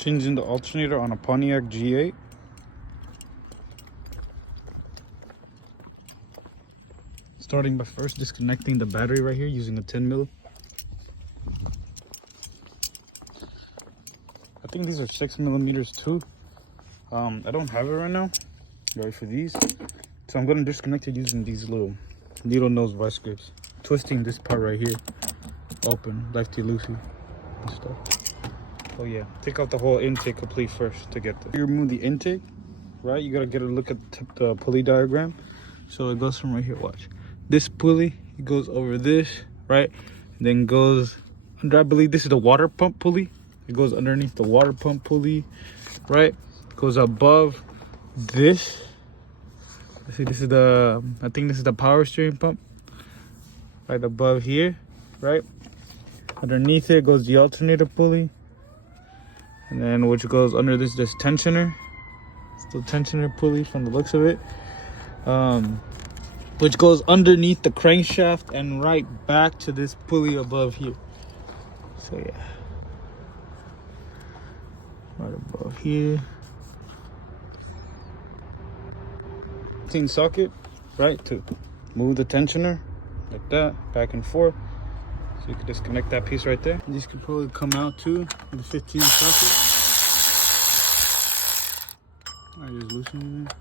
Changing the alternator on a Pontiac G8. Starting by first disconnecting the battery right here using a 10 mil. I think these are 6 millimeters too. I don't have it right now. Ready for these? So I'm gonna disconnect it using these little needle nose vice grips. Twisting this part right here open, lefty loosey and stuff. Oh yeah, take out the whole intake complete first to get this. You remove the intake, right? You gotta get a look at the pulley diagram. So it goes from right here, watch. This pulley, it goes over this, right? And then goes under, I believe this is the water pump pulley. It goes underneath the water pump pulley, right? Goes above this. Let's see, this is the, I think this is the power steering pump. Right above here, right? Underneath it goes the alternator pulley. And then which goes under this tensioner. It's the tensioner pulley from the looks of it. Which goes underneath the crankshaft and right back to this pulley above here. So yeah. Right above here. Socket, right, to move the tensioner like that, back and forth. So you can disconnect that piece right there. These could probably come out too with the 15 socket. I just loosening it.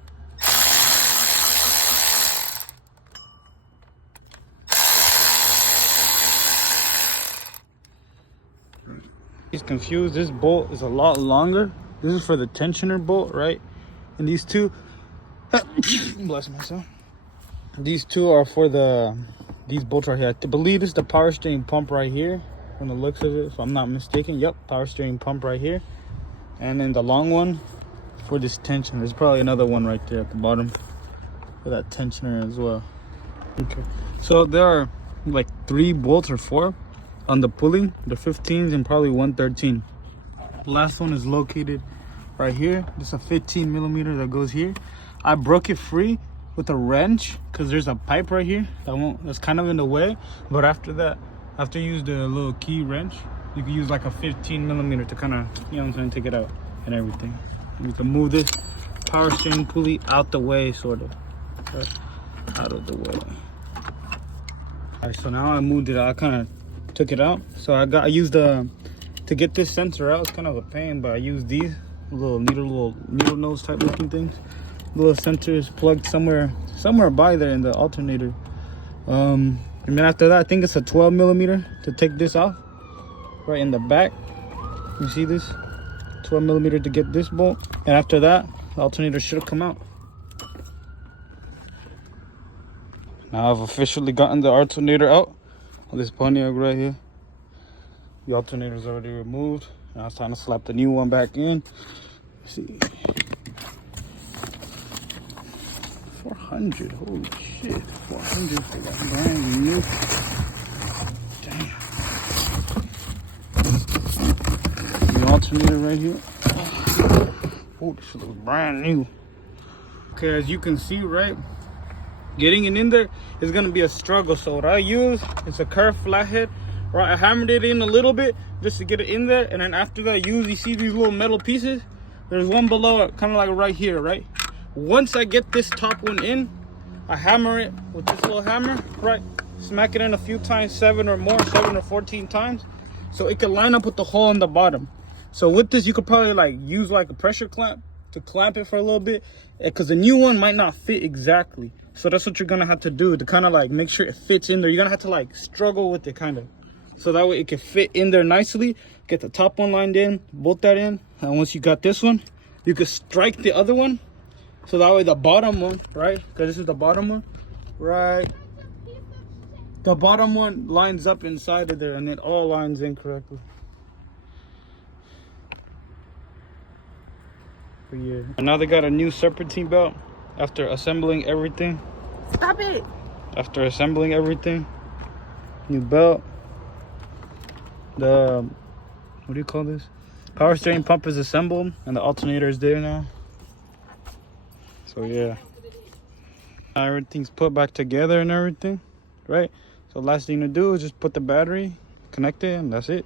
He's confused. This bolt is a lot longer. This is for the tensioner bolt, right? And these two, bless myself. These two are for these bolts right here. I believe this is the power steering pump right here from the looks of it, if I'm not mistaken. Yep, power steering pump right here. And then the long one for this tension. There's probably another one right there at the bottom for that tensioner as well. Okay, so there are like 3 bolts or 4 on the pulley, the 15s and probably 113. The last one is located right here. This is a 15 millimeter that goes here. I broke it free with a wrench because there's a pipe right here that's kind of in the way. But after that, after you use the little key wrench, you can use like a 15 millimeter to kind of, you know what I'm saying, take it out and everything. You can move this power steering pulley out the way, sort of, right? Out of the way. All right, so now I moved it out. I kind of took it out. So I used to get this sensor out. It's kind of a pain, but I used these little needle nose type looking things. Little sensors plugged somewhere by there in the alternator. And then after that, I think it's a 12 millimeter to take this off. Right in the back, you see this 12 millimeter to get this bolt. And after that, the alternator should have come out. Now I've officially gotten the alternator out of this Pontiac right here. The alternator is already removed. Now it's time to slap the new one back in. Let's see. 400, holy shit. 400 for that brand new. Damn. The alternator right here. Oh, this shit looks brand new. Okay, as you can see, right, getting it in there is gonna be a struggle. So what I use is a curved flathead. Right, I hammered it in a little bit just to get it in there, and then after that, you see these little metal pieces. There's one below it, kind of like right here, right? Once I get this top one in, I hammer it with this little hammer, right? Smack it in a few times, 7 or 14 times, so it can line up with the hole in the bottom. So with this, you could probably like use like a pressure clamp to clamp it for a little bit, because the new one might not fit exactly. So that's what you're gonna have to do to kind of like make sure it fits in there. You're gonna have to like struggle with it kind of, so that way it can fit in there nicely. Get the top one lined in, bolt that in, and once you got this one, you can strike the other one. So that way the bottom one, right? Because this is the bottom one, right? The bottom one lines up inside of there and it all lines in correctly. But yeah. And now they got a new Serpentine belt after assembling everything. Stop it! After assembling everything. New belt. The, what do you call this? Power steering pump is assembled and the alternator is there now. So yeah, everything's put back together and everything, right? So last thing to do is just put the battery, connect it, and that's it.